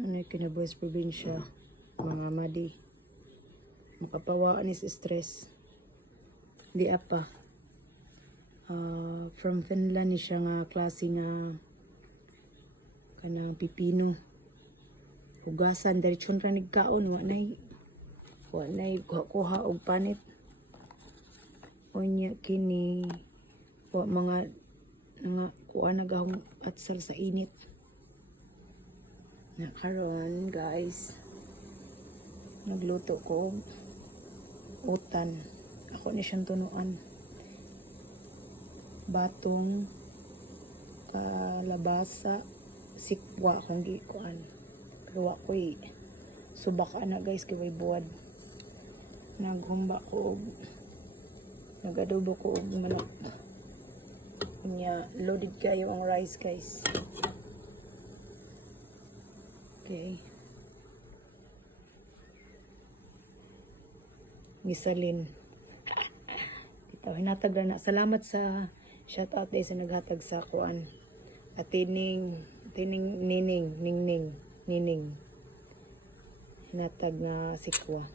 Ano yung kinabuhi sa probinsya, mga madi. Makapawaan is stress. Di apa. From Finland ni siya nga klase nga kanang pipino. Hugasan, diretsyon ra nigkaon, wa nay kuha og panit. Onya kini wa mga kuha nagahong atsal sa init. Na karon guys, nagluto ko og utan. Ako ni siyang tunuan. Batong kalabasa, sikwa kung gikuan. Pero wa ko'y subak ana guys kay way buwad. Naghumba ko og nagadubo ko og manok. Nya loaded kayo ang rice guys. Okay. Misalin. Ito, hinatag na. Salamat sa shout out day sa naghatag sa kuan. At nining. Hinatag na sikwa.